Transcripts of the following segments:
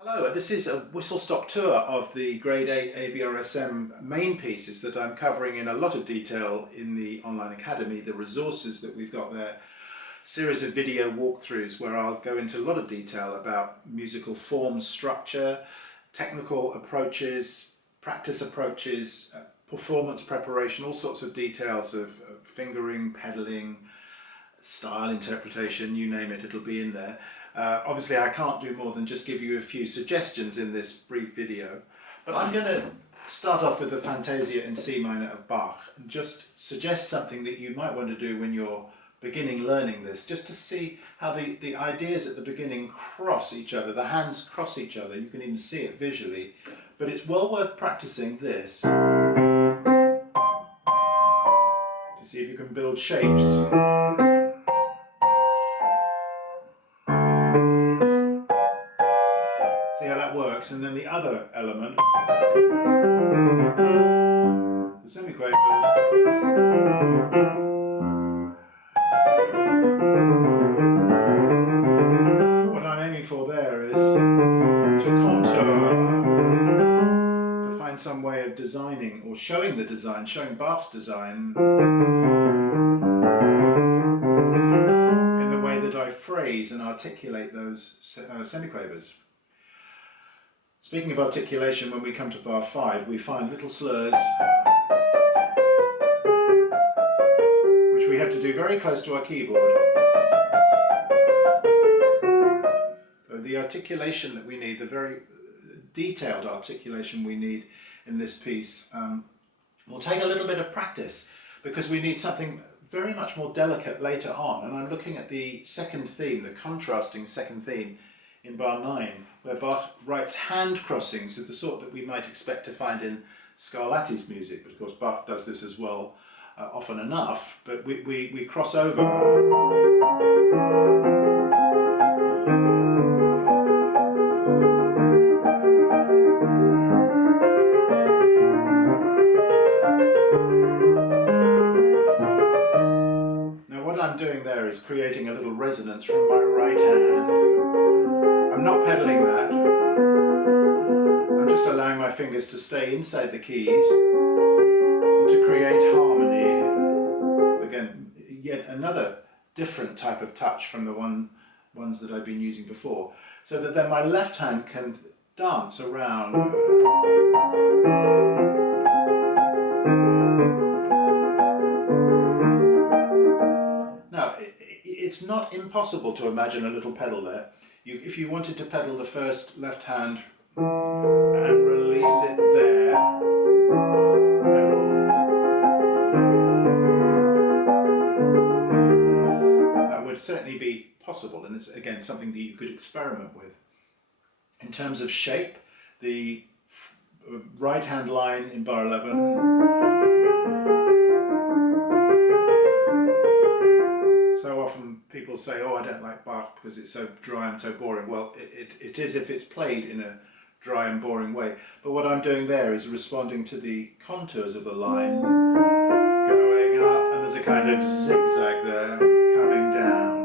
Hello, this is a whistle-stop tour of the Grade 8 ABRSM main pieces that I'm covering in a lot of detail in the online academy, the resources that we've got there, series of video walkthroughs where I'll go into a lot of detail about musical form, structure, technical approaches, practice approaches, performance preparation, all sorts of details of fingering, pedaling, style interpretation, you name it, it'll be in there. Obviously I can't do more than just give you a few suggestions in this brief video, but I'm going to start off with the Fantasia in C minor of Bach and just suggest something that you might want to do when you're beginning learning this, just to see how the ideas at the beginning cross each other, the hands cross each other. You can even see it visually, but it's well worth practicing this to see if you can build shapes. See how that works, and then the other element, the semiquavers. What I'm aiming for there is to contour, to find some way of designing or showing the design, showing Bach's design in the way that I phrase and articulate those semiquavers. Speaking of articulation, when we come to bar 5, we find little slurs which we have to do very close to our keyboard. So the articulation that we need, the very detailed articulation we need in this piece, will take a little bit of practice because we need something very much more delicate later on. And I'm looking at the second theme, the contrasting second theme, in bar 9, where Bach writes hand crossings of the sort that we might expect to find in Scarlatti's music, but of course Bach does this as well often enough, but we cross over. Now what I'm doing there is creating a little resonance from my right hand. I'm not pedaling that, I'm just allowing my fingers to stay inside the keys and to create harmony. Again, yet another different type of touch from the ones that I've been using before, so that then my left hand can dance around. Now, it's not impossible to imagine a little pedal there. If you wanted to pedal the first left hand and release it there, that would certainly be possible, and it's again something that you could experiment with. In terms of shape, the right hand line in bar 11, so often people say, oh, I don't like Bach because it's so dry and so boring. Well, it is if it's played in a dry and boring way. But what I'm doing there is responding to the contours of the line, going up, and there's a kind of zigzag there, coming down.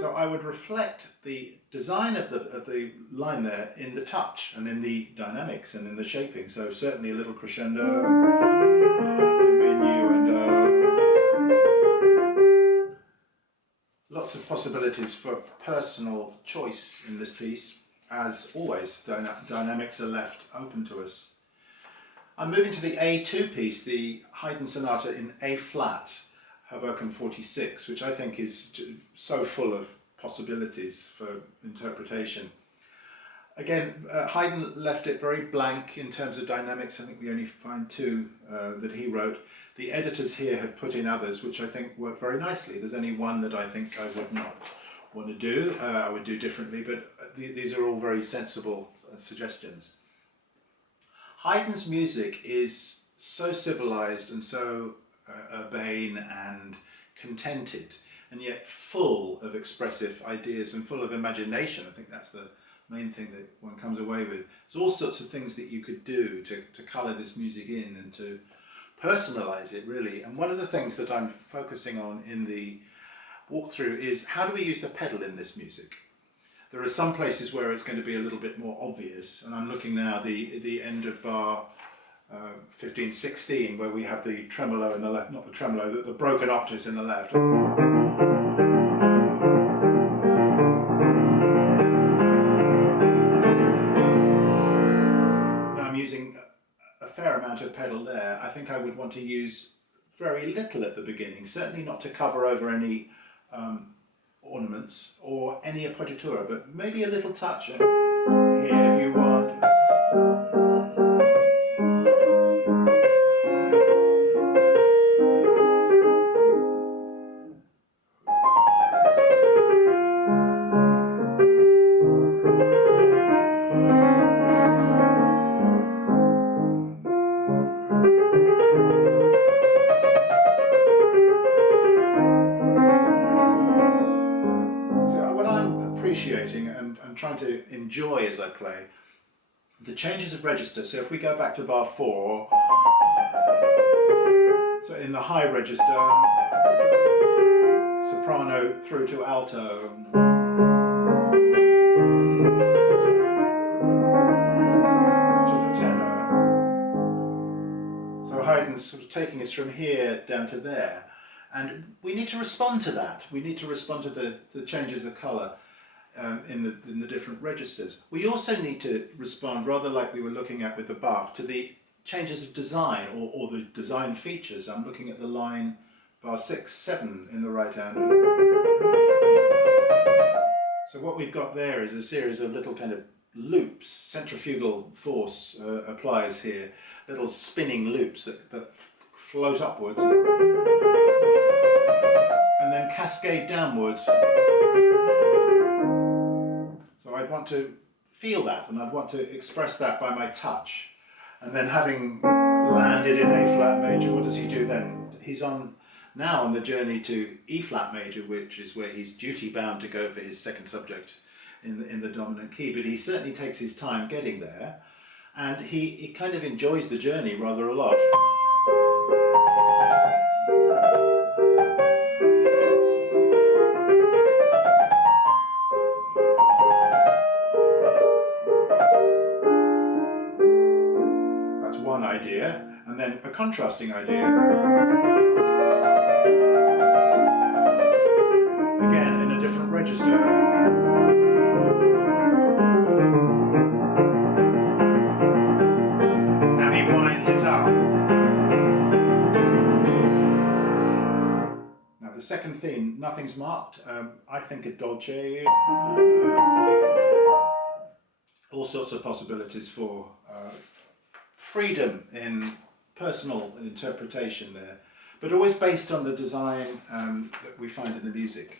So I would reflect the design of the line there in the touch and in the dynamics and in the shaping. So certainly a little crescendo, diminuendo. Lots of possibilities for personal choice in this piece. As always, dynamics are left open to us. I'm moving to the A2 piece, the Haydn Sonata in A flat, Hoboken 46, which I think is so full of possibilities for interpretation. Again, Haydn left it very blank in terms of dynamics. I think we only find 2 that he wrote. The editors here have put in others which I think work very nicely. There's only one that I think I would not want to do, I would do differently, but these are all very sensible suggestions. Haydn's music is so civilized and so urbane and contented, and yet full of expressive ideas and full of imagination. I think that's the main thing that one comes away with. There's all sorts of things that you could do to colour this music in and to personalise it, really. And one of the things that I'm focusing on in the walkthrough is how do we use the pedal in this music? There are some places where it's going to be a little bit more obvious, and I'm looking now the end of bar 15-16, where we have the tremolo in the left, not the tremolo, the broken octaves in the left. Now I'm using a fair amount of pedal there. I think I would want to use very little at the beginning, certainly not to cover over any ornaments or any appoggiatura, but maybe a little touch here if you want. Appreciating and trying to enjoy as I play the changes of register. So if we go back to bar 4, so in the high register, soprano through to alto, to the tenor. So Haydn's sort of taking us from here down to there, and we need to respond to that. We need to respond to the changes of colour in the different registers. We also need to respond, rather like we were looking at with the Bach, to the changes of design or the design features. I'm looking at the line bar 6, 7 in the right hand. So what we've got there is a series of little kind of loops. Centrifugal force applies here, little spinning loops that float upwards and then cascade downwards. So I'd want to feel that, and I'd want to express that by my touch. And then having landed in A flat major, what does he do then? He's now on the journey to E flat major, which is where he's duty bound to go for his second subject in the dominant key. But he certainly takes his time getting there, and he kind of enjoys the journey rather a lot. One idea, and then a contrasting idea. Again, in a different register. Now he winds it up. Now the second theme, nothing's marked. I think a dolce. All sorts of possibilities for freedom in personal interpretation there, but always based on the design that we find in the music.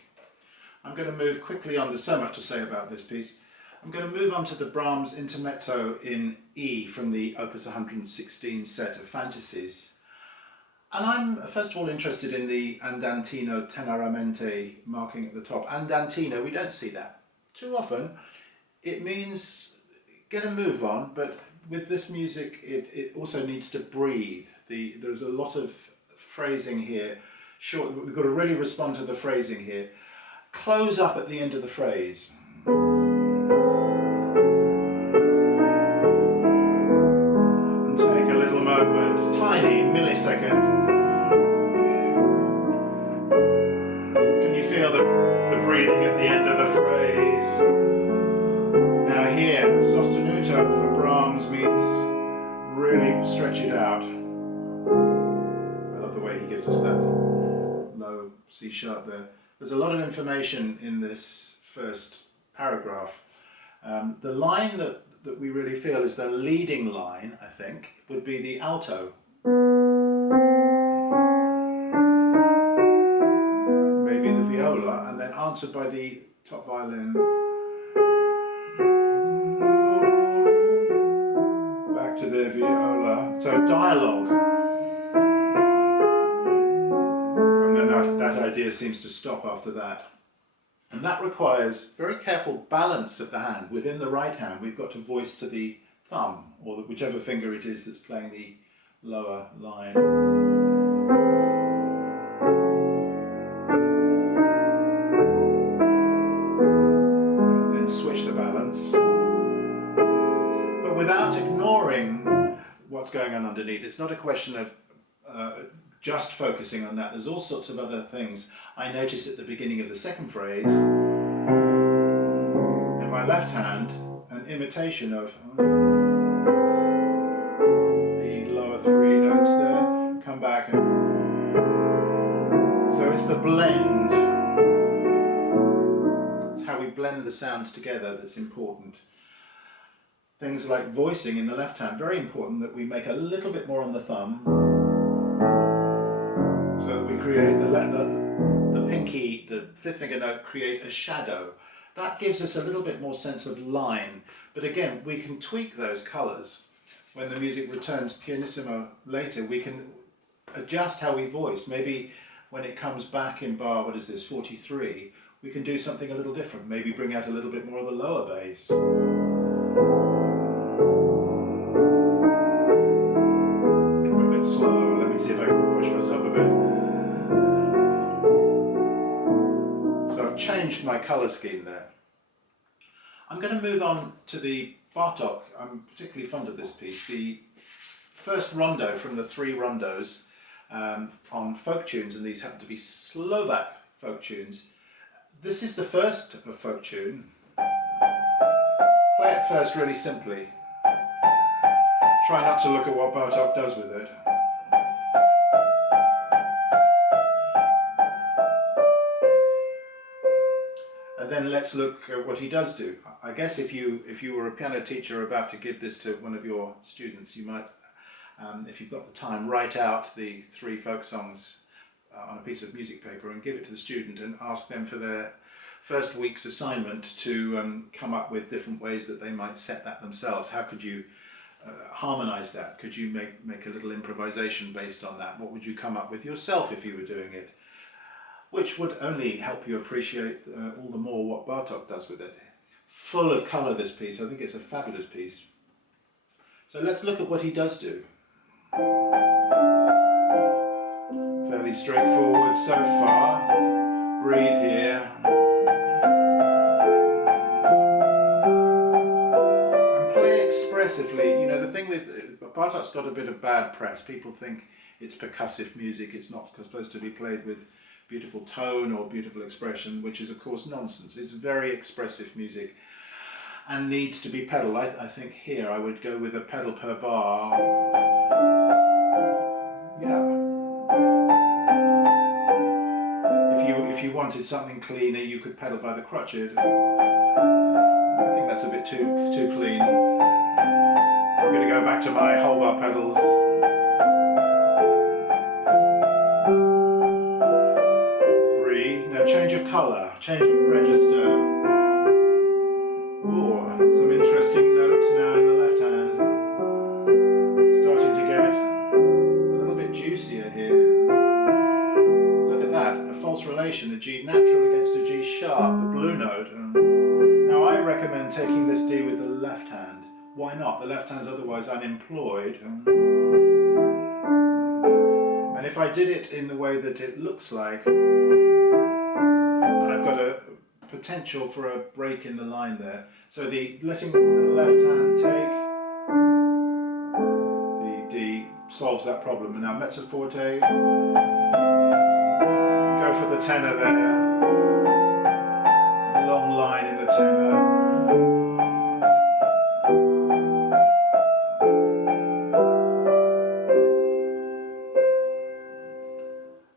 I'm going to move quickly on, there's so much to say about this piece. I'm going to move on to the Brahms Intermezzo in E from the Opus 116 set of fantasies. And I'm first of all interested in the andantino teneramente marking at the top. Andantino, we don't see that too often. It means get a move on, but with this music, it also needs to breathe. There's a lot of phrasing here. Short, we've got to really respond to the phrasing here. Close up at the end of the phrase. And take a little moment, tiny millisecond. Can you feel the breathing at the end of the phrase? Now here, sostenuto for Brahms means really stretch it out. I love the way he gives us that low C sharp there. There's a lot of information in this first paragraph. The line that we really feel is the leading line, I think, would be the alto. Maybe the viola, and then answered by the top violin. To the viola, so dialogue, and then that idea seems to stop after that, and that requires very careful balance of the hand. Within the right hand we've got to voice to the thumb, or whichever finger it is that's playing the lower line. And then what's going on underneath. It's not a question of just focusing on that. There's all sorts of other things. I notice at the beginning of the second phrase, in my left hand, an imitation of the lower three notes there, come back and so it's the blend. It's how we blend the sounds together that's important. Things like voicing in the left hand, very important that we make a little bit more on the thumb so that we create the pinky, the fifth finger note, create a shadow. That gives us a little bit more sense of line, but again we can tweak those colours. When the music returns pianissimo later, we can adjust how we voice. Maybe when it comes back in bar, what is this, 43, we can do something a little different. Maybe bring out a little bit more of the lower bass. I'm a bit slow. Let me see if I can push myself a bit. So I've changed my colour scheme there. I'm going to move on to the Bartok. I'm particularly fond of this piece. The first rondo from the 3 rondos on folk tunes, and these happen to be Slovak folk tunes. This is the first of folk tune. Play it first really simply. Try not to look at what Bartok does with it. And then let's look at what he does do. I guess if you were a piano teacher about to give this to one of your students, you might, if you've got the time, write out the 3 folk songs on a piece of music paper and give it to the student and ask them for their first week's assignment to come up with different ways that they might set that themselves. How could you harmonise that? Could you make a little improvisation based on that? What would you come up with yourself if you were doing it? Which would only help you appreciate all the more what Bartok does with it. Full of colour, this piece. I think it's a fabulous piece. So let's look at what he does do. Fairly straightforward so far. Breathe here. And play expressively. You know, the thing with Bartok's got a bit of bad press. People think it's percussive music. It's not supposed to be played with beautiful tone or beautiful expression, which is of course nonsense. It's very expressive music and needs to be pedal. I think here I would go with a pedal per bar. Yeah. If you wanted something cleaner, you could pedal by the crotchet. I think that's a bit too clean. I'm going to go back to my whole bar pedals. Change of colour, change of register. Oh, some interesting notes now in the left hand. Starting to get a little bit juicier here. Look at that, a false relation, a G natural against a G sharp, the blue note. Now I recommend taking this D with the left hand. Why not? The left hand's otherwise unemployed. And if I did it in the way that it looks like, I've got a potential for a break in the line there. So letting the left hand take the D solves that problem. And now mezzo forte, go for the tenor there, long line in the tenor.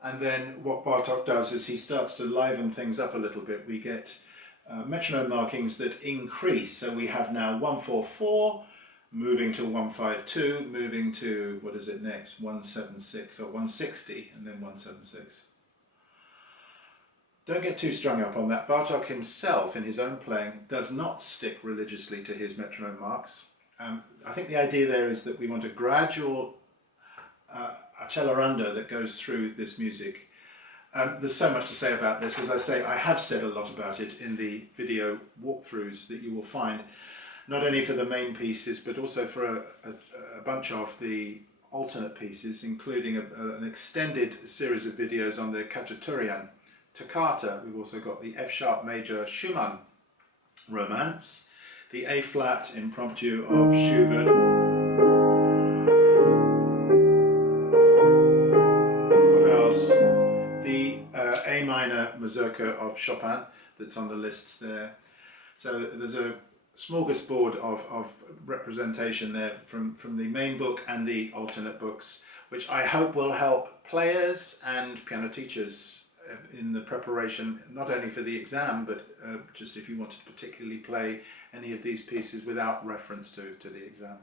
And then what Bartok does is he starts to liven things up a little bit. We get metronome markings that increase. So we have now 144, moving to 152, moving to, what is it next? 176 or 160, and then 176. Don't get too strung up on that. Bartok himself, in his own playing, does not stick religiously to his metronome marks. I think the idea there is that we want a gradual accelerando that goes through this music. There's so much to say about this. As I say, I have said a lot about it in the video walkthroughs that you will find, not only for the main pieces, but also for a bunch of the alternate pieces, including an extended series of videos on the Cacciatorian Toccata. We've also got the F-sharp major Schumann Romance, the A-flat impromptu of Schubert, mazurka of Chopin that's on the lists there. So there's a smorgasbord of representation there from the main book and the alternate books, which I hope will help players and piano teachers in the preparation, not only for the exam, but just if you wanted to particularly play any of these pieces without reference to the exam.